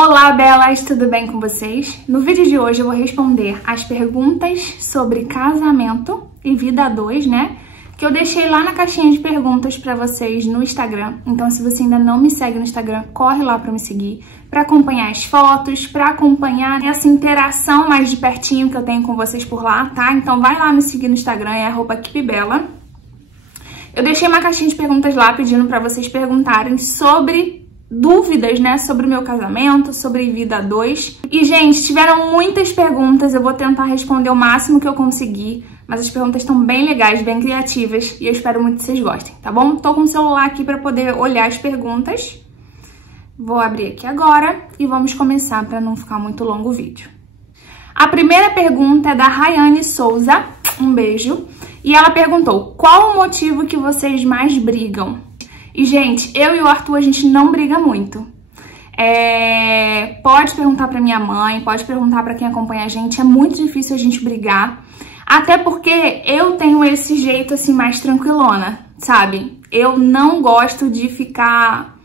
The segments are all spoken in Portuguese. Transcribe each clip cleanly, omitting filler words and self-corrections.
Olá, belas! Tudo bem com vocês? No vídeo de hoje eu vou responder as perguntas sobre casamento e vida a dois, né? Que eu deixei lá na caixinha de perguntas pra vocês no Instagram. Então, se você ainda não me segue no Instagram, corre lá pra me seguir, pra acompanhar as fotos, pra acompanhar essa interação mais de pertinho que eu tenho com vocês por lá, tá? Então, vai lá me seguir no Instagram, é @KeepBella. Eu deixei uma caixinha de perguntas lá pedindo pra vocês perguntarem sobre dúvidas, né, sobre o meu casamento, sobre vida a dois. E, gente, tiveram muitas perguntas, eu vou tentar responder o máximo que eu conseguir, mas as perguntas estão bem legais, bem criativas, e eu espero muito que vocês gostem, tá bom? Tô com o celular aqui pra poder olhar as perguntas. Vou abrir aqui agora e vamos começar pra não ficar muito longo o vídeo. A primeira pergunta é da Rayane Souza, um beijo, e ela perguntou: qual o motivo que vocês mais brigam? E, gente, eu e o Arthur, a gente não briga muito. Pode perguntar pra minha mãe, pode perguntar pra quem acompanha a gente. É muito difícil a gente brigar. Até porque eu tenho esse jeito, assim, mais tranquilona, sabe? Eu não gosto de ficar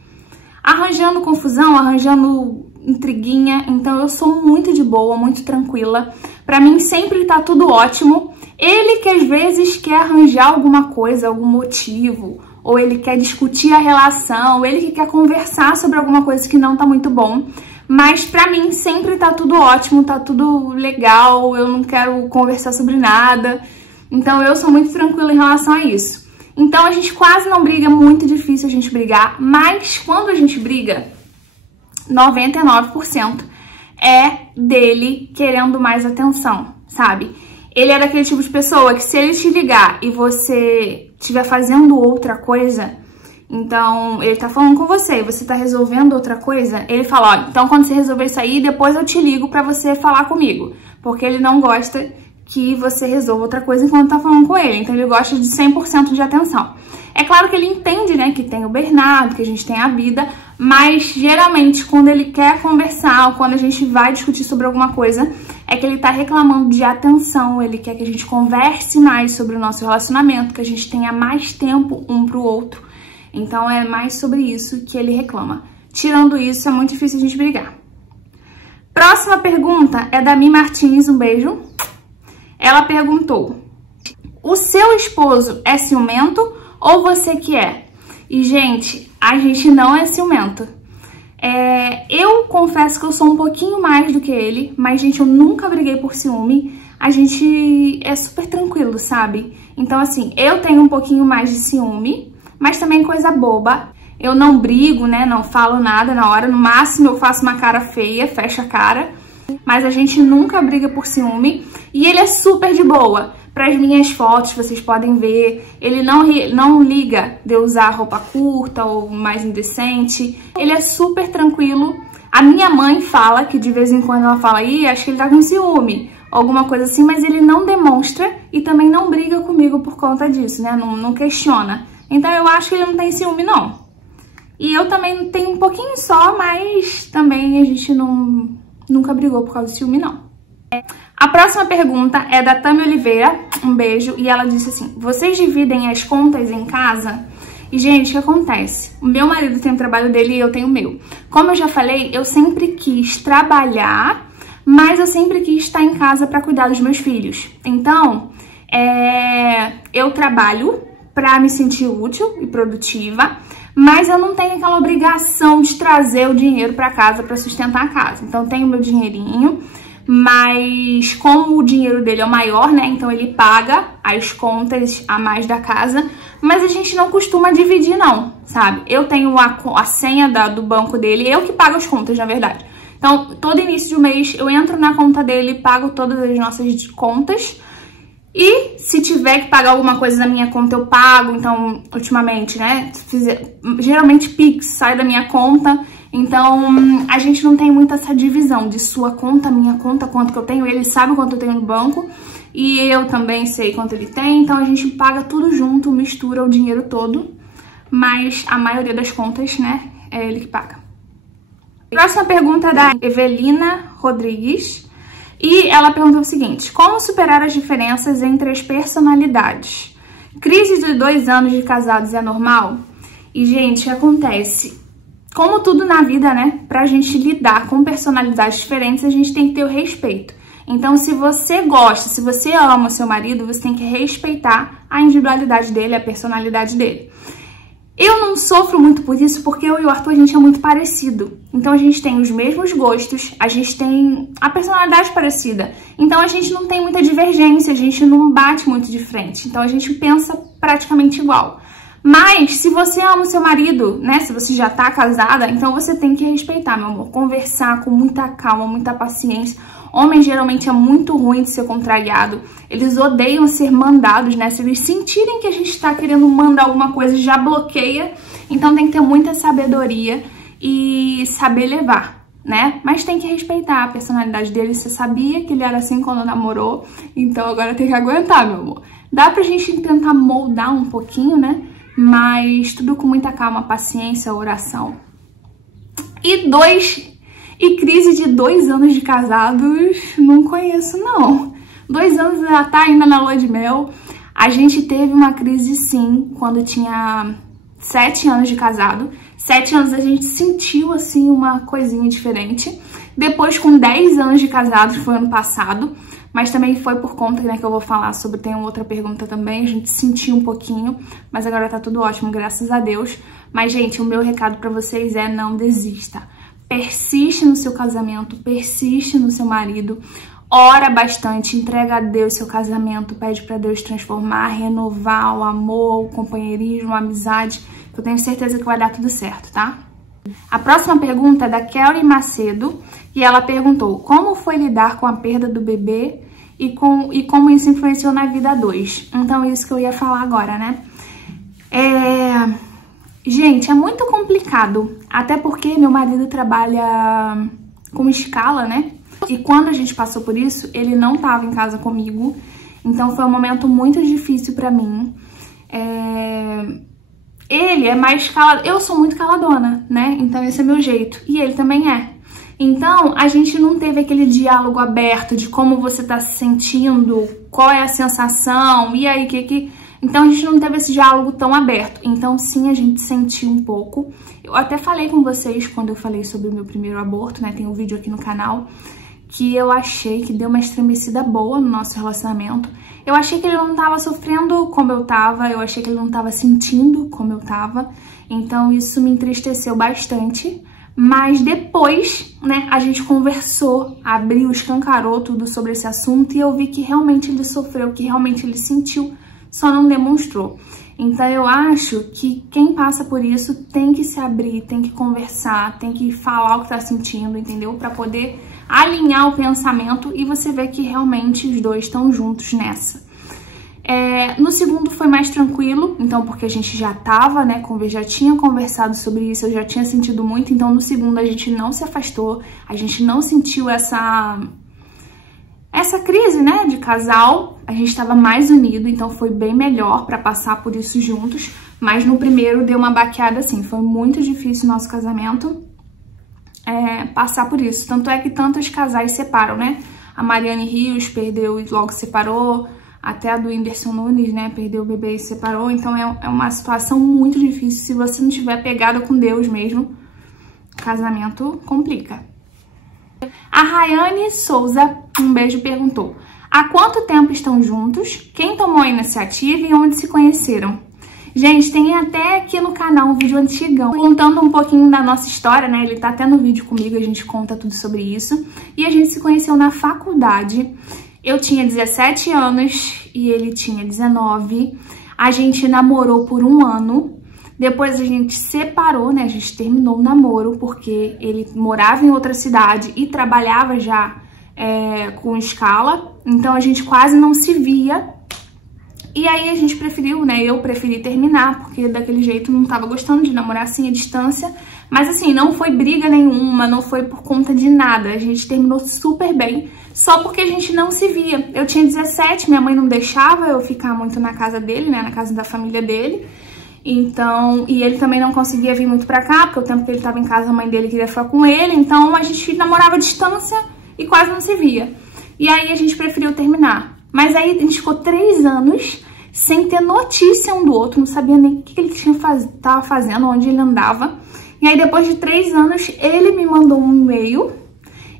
arranjando confusão, arranjando intriguinha. Então, eu sou muito de boa, muito tranquila. Pra mim, sempre tá tudo ótimo. Ele que, às vezes, quer arranjar alguma coisa, algum motivo, ou ele quer discutir a relação, ou ele que quer conversar sobre alguma coisa que não tá muito bom. Mas pra mim sempre tá tudo ótimo, tá tudo legal, eu não quero conversar sobre nada. Então eu sou muito tranquila em relação a isso. Então a gente quase não briga, muito difícil a gente brigar, mas quando a gente briga, 99% é dele querendo mais atenção, sabe? Ele é daquele tipo de pessoa que se ele te ligar e você estiver fazendo outra coisa, então ele tá falando com você e você tá resolvendo outra coisa, ele fala: ó, então quando você resolver isso aí, depois eu te ligo pra você falar comigo. Porque ele não gosta que você resolva outra coisa enquanto tá falando com ele. Então ele gosta de 100% de atenção. É claro que ele entende, né, que tem o Bernardo, que a gente tem a vida, mas geralmente quando ele quer conversar ou quando a gente vai discutir sobre alguma coisa, é que ele tá reclamando de atenção, ele quer que a gente converse mais sobre o nosso relacionamento, que a gente tenha mais tempo um pro outro. Então é mais sobre isso que ele reclama. Tirando isso, é muito difícil a gente brigar. Próxima pergunta é da Mi Martins, um beijo. Ela perguntou: o seu esposo é ciumento ou você que é? E, gente, a gente não é ciumento. Eu confesso que eu sou um pouquinho mais do que ele, mas, gente, eu nunca briguei por ciúme. A gente é super tranquilo, sabe? Então, assim, eu tenho um pouquinho mais de ciúme, mas também coisa boba. Eu não brigo, né? Não falo nada na hora. No máximo, eu faço uma cara feia, fecho a cara. Mas a gente nunca briga por ciúme. E ele é super de boa. Para as minhas fotos, vocês podem ver, ele não liga de eu usar roupa curta ou mais indecente. Ele é super tranquilo. A minha mãe fala que de vez em quando ela fala: ih, acho que ele tá com ciúme, alguma coisa assim, mas ele não demonstra e também não briga comigo por conta disso, né? Não questiona. Então eu acho que ele não tem ciúme, não. E eu também tenho um pouquinho só, mas também a gente nunca brigou por causa de ciúme, não. A próxima pergunta é da Tami Oliveira, um beijo, e ela disse assim: vocês dividem as contas em casa? E, gente, o que acontece? O meu marido tem o trabalho dele e eu tenho o meu. Como eu já falei, eu sempre quis trabalhar, mas eu sempre quis estar em casa para cuidar dos meus filhos. Então, eu trabalho para me sentir útil e produtiva, mas eu não tenho aquela obrigação de trazer o dinheiro para casa para sustentar a casa. Então, eu tenho meu dinheirinho, mas como o dinheiro dele é o maior, né, então ele paga as contas a mais da casa, mas a gente não costuma dividir, não, sabe? Eu tenho a senha do banco dele, eu que pago as contas, na verdade. Então, todo início de mês eu entro na conta dele, pago todas as nossas contas, e se tiver que pagar alguma coisa na minha conta, eu pago. Então, ultimamente, né, geralmente Pix sai da minha conta. Então, a gente não tem muito essa divisão de sua conta, minha conta, quanto que eu tenho. Ele sabe quanto eu tenho no banco e eu também sei quanto ele tem. Então, a gente paga tudo junto, mistura o dinheiro todo. Mas a maioria das contas, né, é ele que paga. Próxima pergunta é da Evelina Rodrigues. E ela perguntou o seguinte: como superar as diferenças entre as personalidades? Crise de 2 anos de casados é normal? E, gente, acontece. como tudo na vida, né, pra gente lidar com personalidades diferentes, a gente tem que ter o respeito. Então, se você gosta, se você ama o seu marido, você tem que respeitar a individualidade dele, a personalidade dele. Eu não sofro muito por isso, porque eu e o Arthur, a gente é muito parecido. Então, a gente tem os mesmos gostos, a gente tem a personalidade parecida. Então, a gente não tem muita divergência, a gente não bate muito de frente. Então, a gente pensa praticamente igual. Mas, se você ama o seu marido, né, se você já tá casada, então você tem que respeitar, meu amor. Conversar com muita calma, muita paciência. Homem geralmente é muito ruim de ser contrariado. Eles odeiam ser mandados, né? Se eles sentirem que a gente tá querendo mandar alguma coisa, já bloqueia. Então tem que ter muita sabedoria e saber levar, né? Mas tem que respeitar a personalidade dele. Você sabia que ele era assim quando namorou, então agora tem que aguentar, meu amor. Dá pra gente tentar moldar um pouquinho, né? Mas tudo com muita calma, paciência, oração. E crise de 2 anos de casados, não conheço, não. 2 anos já tá ainda na lua de mel. A gente teve uma crise, sim, quando tinha 7 anos de casado. 7 anos a gente sentiu, assim, uma coisinha diferente. Depois, com 10 anos de casados, foi ano passado. Mas também foi por conta, né, que eu vou falar sobre, tem outra pergunta também, a gente sentiu um pouquinho, mas agora tá tudo ótimo, graças a Deus. Mas, gente, o meu recado pra vocês é não desista. Persiste no seu casamento, persiste no seu marido, ora bastante, entrega a Deus seu casamento, pede pra Deus transformar, renovar o amor, o companheirismo, a amizade, que eu tenho certeza que vai dar tudo certo, tá? A próxima pergunta é da Kelly Macedo, e ela perguntou: como foi lidar com a perda do bebê e como isso influenciou na vida a dois? Então, isso que eu ia falar agora, né? Gente, é muito complicado, até porque meu marido trabalha com escala, né? E quando a gente passou por isso, ele não tava em casa comigo, então foi um momento muito difícil pra mim. Ele é mais calado, eu sou muito caladona, né? Então esse é meu jeito, e ele também é. Então, a gente não teve aquele diálogo aberto de como você tá se sentindo, qual é a sensação, e aí, Então, a gente não teve esse diálogo tão aberto. Então, sim, a gente sentiu um pouco. Eu até falei com vocês quando eu falei sobre o meu primeiro aborto, né? Tem um vídeo aqui no canal, que eu achei que deu uma estremecida boa no nosso relacionamento. Eu achei que ele não tava sofrendo como eu tava, eu achei que ele não tava sentindo como eu tava. Então, isso me entristeceu bastante. Mas depois, né, a gente conversou, abriu, escancarou tudo sobre esse assunto e eu vi que realmente ele sofreu, que realmente ele sentiu, só não demonstrou. Então eu acho que quem passa por isso tem que se abrir, tem que conversar, tem que falar o que tá sentindo, entendeu? Pra poder alinhar o pensamento e você ver que realmente os dois estão juntos nessa. No segundo foi mais tranquilo, então porque a gente já tava, né, já tinha conversado sobre isso, eu já tinha sentido muito, então no segundo a gente não se afastou, a gente não sentiu essa crise, né, de casal, a gente tava mais unido, então foi bem melhor pra passar por isso juntos, mas no primeiro deu uma baqueada assim, foi muito difícil o nosso casamento passar por isso, tanto é que tantos casais separam, né, a Mariane Rios perdeu e logo separou, até a do Whindersson Nunes, né, perdeu o bebê e se separou, então é uma situação muito difícil, se você não tiver pegada com Deus mesmo, casamento complica. A Rayane Souza, um beijo, perguntou: há quanto tempo estão juntos? Quem tomou a iniciativa e onde se conheceram? Gente, tem até aqui no canal um vídeo antigão contando um pouquinho da nossa história, né? Ele tá até no vídeo comigo, a gente conta tudo sobre isso. E a gente se conheceu na faculdade. Eu tinha 17 anos e ele tinha 19. A gente namorou por 1 ano. Depois a gente separou, né? A gente terminou o namoro porque ele morava em outra cidade e trabalhava já com escala. Então a gente quase não se via. E aí a gente preferiu, né? Eu preferi terminar porque daquele jeito não tava gostando de namorar assim à distância. Mas assim, não foi briga nenhuma, não foi por conta de nada. A gente terminou super bem, só porque a gente não se via. Eu tinha 17, minha mãe não deixava eu ficar muito na casa dele, né? Na casa da família dele. Então, e ele também não conseguia vir muito pra cá, porque o tempo que ele tava em casa, a mãe dele queria ficar com ele. Então, a gente namorava à distância e quase não se via. E aí, a gente preferiu terminar. Mas aí, a gente ficou 3 anos sem ter notícia um do outro. Não sabia nem o que ele tava fazendo, onde ele andava. E aí depois de 3 anos, ele me mandou um e-mail.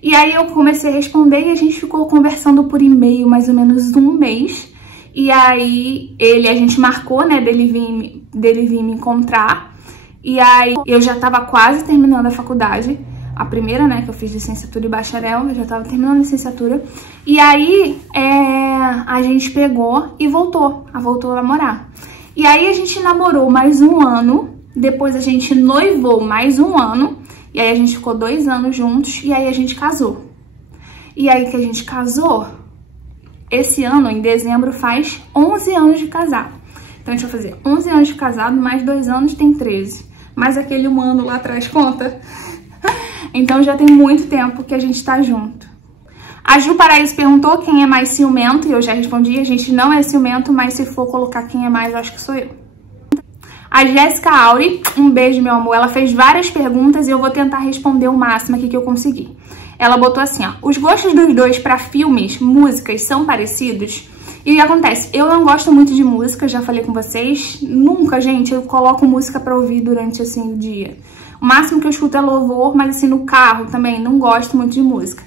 E aí eu comecei a responder e a gente ficou conversando por e-mail mais ou menos um mês. E aí a gente marcou, né, dele vir me encontrar. E aí eu já tava quase terminando a faculdade. A primeira, né, que eu fiz licenciatura e bacharel, eu já tava terminando a licenciatura. E aí a gente pegou e voltou a namorar. E aí a gente namorou mais um ano, depois a gente noivou mais um ano, e aí a gente ficou 2 anos juntos, e aí a gente casou. E aí que a gente casou, esse ano, em dezembro, faz 11 anos de casado. Então a gente vai fazer 11 anos de casado, mais 2 anos tem 13. Mais aquele 1 ano lá atrás, conta? Então já tem muito tempo que a gente tá junto. A Ju Paraíso perguntou quem é mais ciumento, e eu já respondi, a gente não é ciumento, mas se for colocar quem é mais, eu acho que sou eu. A Jéssica Auri, um beijo, meu amor, ela fez várias perguntas e eu vou tentar responder o máximo aqui que eu consegui. Ela botou assim, ó, os gostos dos dois pra filmes, músicas, são parecidos? E o que acontece? Eu não gosto muito de música, já falei com vocês, nunca, gente, eu coloco música pra ouvir durante, assim, o dia. O máximo que eu escuto é louvor, mas assim, no carro também, não gosto muito de música.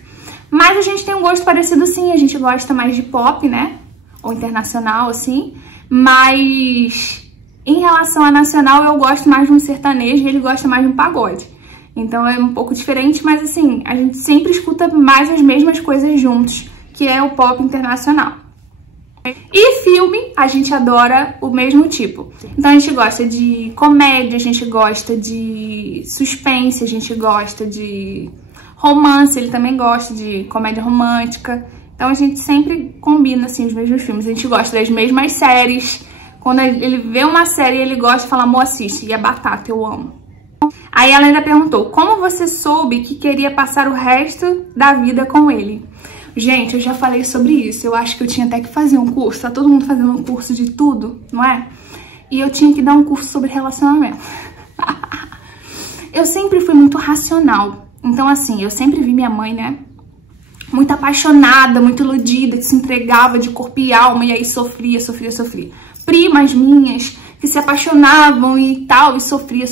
Mas a gente tem um gosto parecido sim, a gente gosta mais de pop, né? Ou internacional, assim. Mas em relação a nacional, eu gosto mais de um sertanejo e ele gosta mais de um pagode. Então é um pouco diferente, mas assim, a gente sempre escuta mais as mesmas coisas juntos, que é o pop internacional. E filme, a gente adora o mesmo tipo. Então a gente gosta de comédia, a gente gosta de suspense, a gente gosta de romance, ele também gosta de comédia romântica. Então a gente sempre combina assim os mesmos filmes. A gente gosta das mesmas séries. Quando ele vê uma série, ele gosta e fala, amor, assiste. E é batata, eu amo. Aí ela ainda perguntou, como você soube que queria passar o resto da vida com ele? Gente, eu já falei sobre isso. Eu acho que eu tinha até que fazer um curso. Tá todo mundo fazendo um curso de tudo, não é? E eu tinha que dar um curso sobre relacionamento. Eu sempre fui muito racional. Então, assim, eu sempre vi minha mãe, né? Muito apaixonada, muito iludida, que se entregava de corpo e alma e aí sofria. Primas minhas que se apaixonavam e tal, e sofria.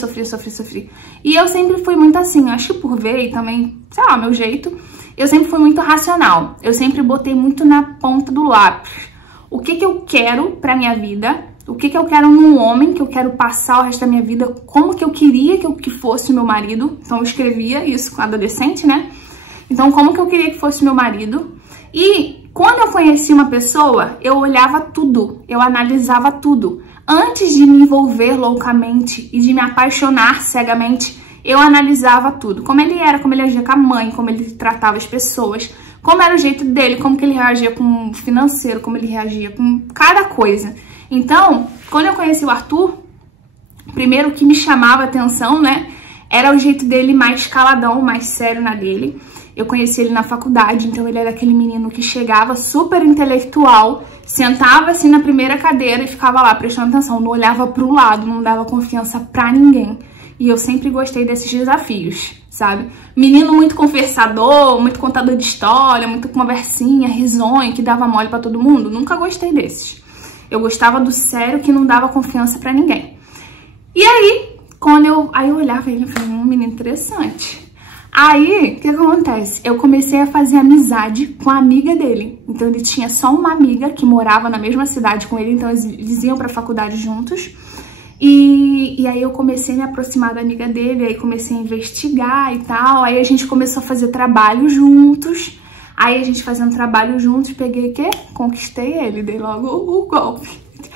E eu sempre fui muito assim, acho que por ver e também, sei lá, meu jeito, eu sempre fui muito racional. Eu sempre botei muito na ponta do lápis. O que eu quero pra minha vida, o que eu quero num homem, que eu quero passar o resto da minha vida, como que eu queria que fosse o meu marido. Então eu escrevia isso com adolescente, né? Então como que eu queria que fosse o meu marido. E quando eu conheci uma pessoa, eu olhava tudo, eu analisava tudo. Antes de me envolver loucamente e de me apaixonar cegamente, eu analisava tudo. Como ele era, como ele agia com a mãe, como ele tratava as pessoas, como era o jeito dele, como que ele reagia com o financeiro, como ele reagia com cada coisa. Então, quando eu conheci o Arthur, primeiro o que me chamava a atenção, né, era o jeito dele mais caladão, mais sério na dele. Eu conheci ele na faculdade, então ele era aquele menino que chegava super intelectual, sentava assim na primeira cadeira e ficava lá prestando atenção, não olhava pro lado, não dava confiança pra ninguém. E eu sempre gostei desses desafios, sabe? Menino muito conversador, muito contador de história, muito conversinha, risonho, que dava mole pra todo mundo. Nunca gostei desses. Eu gostava do sério que não dava confiança pra ninguém. E aí, quando eu olhava ele e falei, menino interessante. Aí, o que acontece? Eu comecei a fazer amizade com a amiga dele. Então ele tinha só uma amiga que morava na mesma cidade com ele, então eles iam pra faculdade juntos. E aí eu comecei a me aproximar da amiga dele, aí comecei a investigar e tal. Aí a gente começou a fazer trabalho juntos. Aí a gente fazendo trabalho juntos, peguei o quê? Conquistei ele, dei logo o golpe.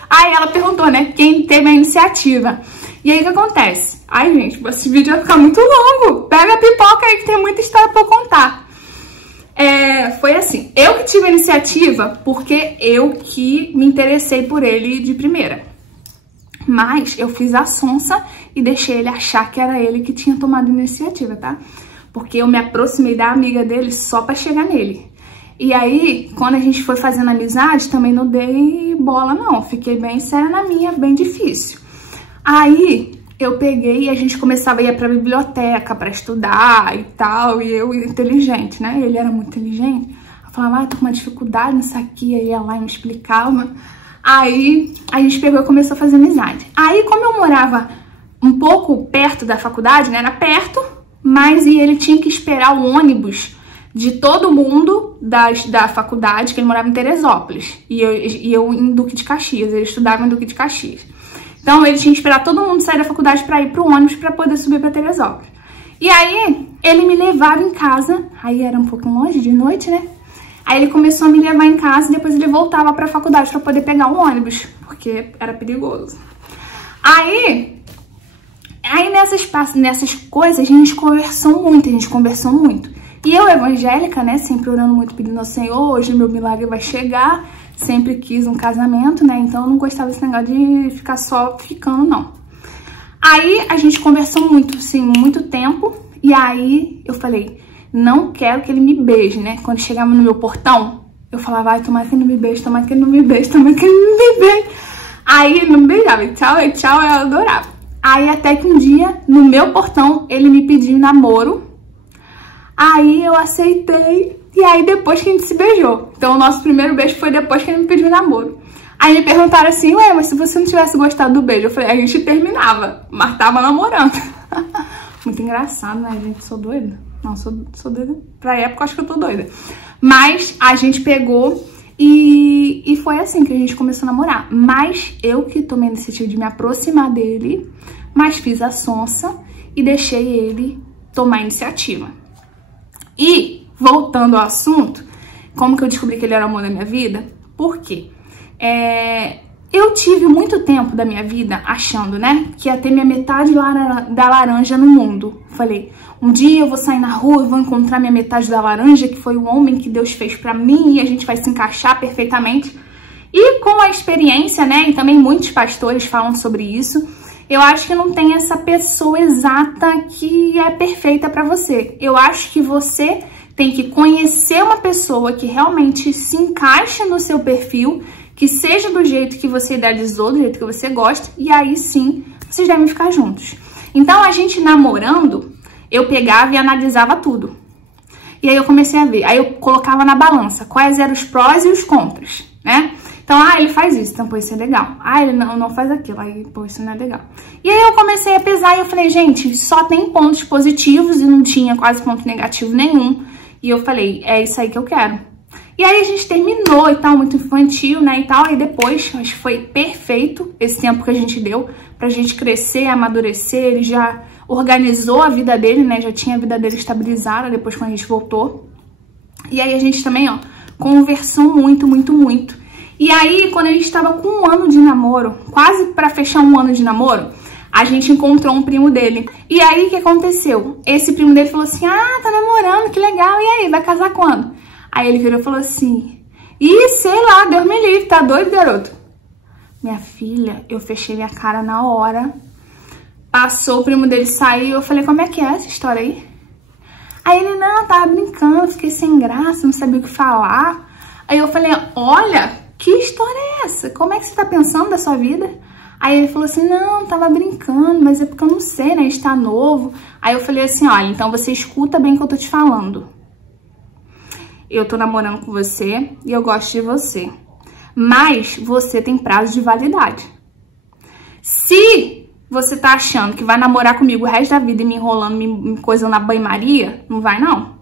Aí ela perguntou, né, quem teve a iniciativa. E aí o que acontece? Ai, gente, esse vídeo vai ficar muito longo. Pega a pipoca aí que tem muita história pra eu contar. Foi assim, eu que tive a iniciativa porque eu que me interessei por ele de primeira. Mas eu fiz a sonsa e deixei ele achar que era ele que tinha tomado a iniciativa, tá? Porque eu me aproximei da amiga dele só pra chegar nele. E aí, quando a gente foi fazendo amizade, também não dei bola, não. Fiquei bem séria na minha, bem difícil. Aí, eu peguei e a gente começava a ir pra biblioteca pra estudar e tal. E eu, inteligente, né? Ele era muito inteligente. Eu falava, tô com uma dificuldade nisso aqui. Aí ia lá e me explicava. Aí, a gente pegou e começou a fazer amizade. Aí, como eu morava um um pouco perto da faculdade, né? Era perto, mas ele tinha que esperar o ônibus de todo mundo da faculdade, que ele morava em Teresópolis. E eu em Duque de Caxias, ele estudava em Duque de Caxias. Então ele tinha que esperar todo mundo sair da faculdade para ir pro ônibus para poder subir para Teresópolis. E aí ele me levava em casa, aí era um pouco longe, de noite, né? Aí ele começou a me levar em casa e depois ele voltava para a faculdade para poder pegar o ônibus, porque era perigoso. Aí nessas coisas a gente conversou muito. E eu, evangélica, né, sempre orando muito, pedindo ao Senhor, hoje meu milagre vai chegar, sempre quis um casamento, né, então eu não gostava desse negócio de ficar só ficando, não. Aí a gente conversou muito, assim, muito tempo, e aí eu falei, não quero que ele me beije, né, quando chegava no meu portão, eu falava, ai, tomara que ele não me beije, tomara que ele não me beije, tomara que ele não me beije. Aí ele não me beijava, e tchau, eu adorava. Aí até que um dia, no meu portão, ele me pediu namoro. Aí eu aceitei, e aí depois que a gente se beijou. Então o nosso primeiro beijo foi depois que ele me pediu namoro. Aí me perguntaram assim, ué, mas se você não tivesse gostado do beijo? Eu falei, a gente terminava, mas tava namorando. Muito engraçado, né, gente? Sou doida? Não, sou doida. Pra época, acho que eu tô doida. Mas a gente pegou e foi assim que a gente começou a namorar. Mas eu que tomei a iniciativa de me aproximar dele, mas fiz a sonsa e deixei ele tomar a iniciativa. E, voltando ao assunto, como que eu descobri que ele era o amor da minha vida? Por quê? Eu tive muito tempo da minha vida achando, né, que ia ter minha metade da laranja no mundo. Falei, um dia eu vou sair na rua e vou encontrar minha metade da laranja, que foi o homem que Deus fez pra mim, e a gente vai se encaixar perfeitamente. E com a experiência, né, e também muitos pastores falam sobre isso, eu acho que não tem essa pessoa exata que é perfeita pra você. Eu acho que você tem que conhecer uma pessoa que realmente se encaixe no seu perfil, que seja do jeito que você idealizou, do jeito que você gosta, e aí sim, vocês devem ficar juntos. Então, a gente namorando, eu pegava e analisava tudo. E aí eu comecei a ver, aí eu colocava na balança quais eram os prós e os contras, né? Então, ele faz isso, então, pô, isso é legal. Ele não faz aquilo, aí, pô, isso não é legal. E aí eu comecei a pesar e eu falei, gente, só tem pontos positivos e não tinha quase ponto negativo nenhum. E eu falei, é isso aí que eu quero. E aí a gente terminou e tal, muito infantil, né, e tal. E depois, acho que foi perfeito esse tempo que a gente deu pra gente crescer, amadurecer. Ele já organizou a vida dele, né, já tinha a vida dele estabilizada depois quando a gente voltou. E aí a gente também, ó, conversou muito. E aí, quando a gente tava com 1 ano de namoro, quase pra fechar 1 ano de namoro, a gente encontrou um primo dele. E aí, o que aconteceu? Esse primo dele falou assim, tá namorando, que legal, e aí, vai casar quando? Aí ele virou e falou assim, sei lá, Deus me livre, tá doido, garoto? Minha filha, eu fechei minha cara na hora. Passou, o primo dele saiu, eu falei, como é que é essa história aí? Aí ele, não, tava brincando, fiquei sem graça, não sabia o que falar. Aí eu falei, olha, que história é essa? Como é que você tá pensando da sua vida? Aí ele falou assim, não, tava brincando, mas é porque eu não sei, né, está novo. Aí eu falei assim, olha, então você escuta bem o que eu tô te falando. Eu tô namorando com você e eu gosto de você. Mas você tem prazo de validade. Se você tá achando que vai namorar comigo o resto da vida e me enrolando, me coisando na banho-maria, não vai não.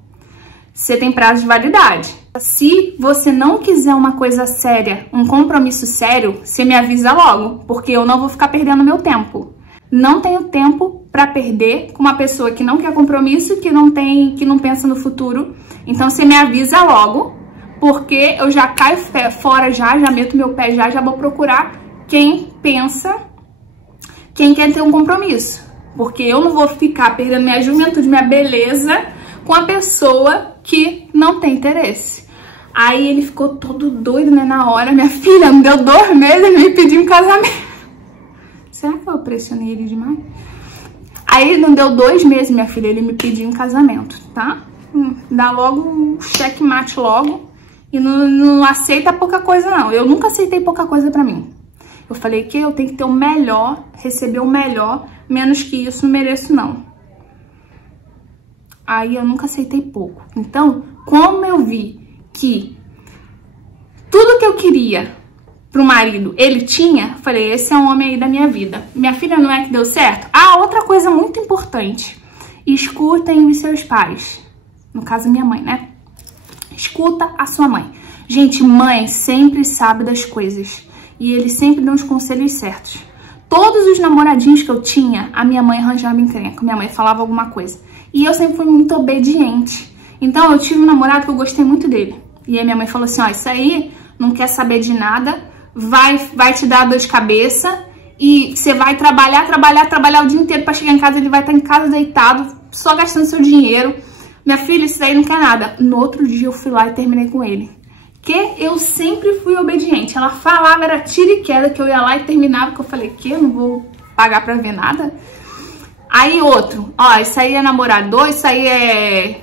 Você tem prazo de validade. Se você não quiser uma coisa séria, um compromisso sério, você me avisa logo, porque eu não vou ficar perdendo meu tempo. Não tenho tempo pra perder com uma pessoa que não quer compromisso, que não pensa no futuro. Então você me avisa logo, porque eu já caio fora já meto meu pé já vou procurar quem quer ter um compromisso. Porque eu não vou ficar perdendo minha juventude, minha beleza com a pessoa que não tem interesse. Aí ele ficou todo doido, né, na hora. Minha filha, não deu 2 meses, ele me pediu um casamento. Será que eu pressionei ele demais? Aí não deu 2 meses, minha filha, ele me pediu um casamento, tá? Dá logo um checkmate logo. E não aceita pouca coisa, não. Eu nunca aceitei pouca coisa pra mim. Eu falei que eu tenho que ter o melhor, receber o melhor, menos que isso não mereço, não. Aí eu nunca aceitei pouco. Então, como eu vi que tudo que eu queria pro marido ele tinha, falei, esse é um homem aí da minha vida. Minha filha não é que deu certo? Ah, outra coisa muito importante. Escutem os seus pais. No caso, minha mãe, né? Escuta a sua mãe. Gente, mãe sempre sabe das coisas. E eles sempre dão os conselhos certos. Todos os namoradinhos que eu tinha, a minha mãe arranjava encrenca. Minha mãe falava alguma coisa. E eu sempre fui muito obediente. Então, eu tive um namorado que eu gostei muito dele. E aí minha mãe falou assim, ó, isso aí não quer saber de nada, vai te dar dor de cabeça e você vai trabalhar o dia inteiro pra chegar em casa, ele vai estar em casa deitado, só gastando seu dinheiro. Minha filha, isso daí não quer nada. No outro dia eu fui lá e terminei com ele. Que eu sempre fui obediente. Ela falava, era tiro e queda, que eu ia lá e terminava, que eu falei, que eu não vou pagar pra ver nada. Aí outro, ó, isso aí é namorador, isso aí é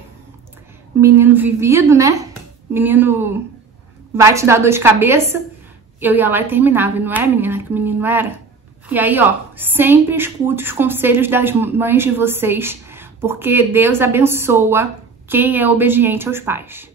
menino vivido, né? Menino vai te dar dor de cabeça. Eu ia lá e terminava, e não é, menina, que o menino era? E aí, ó, sempre escute os conselhos das mães de vocês, porque Deus abençoa quem é obediente aos pais.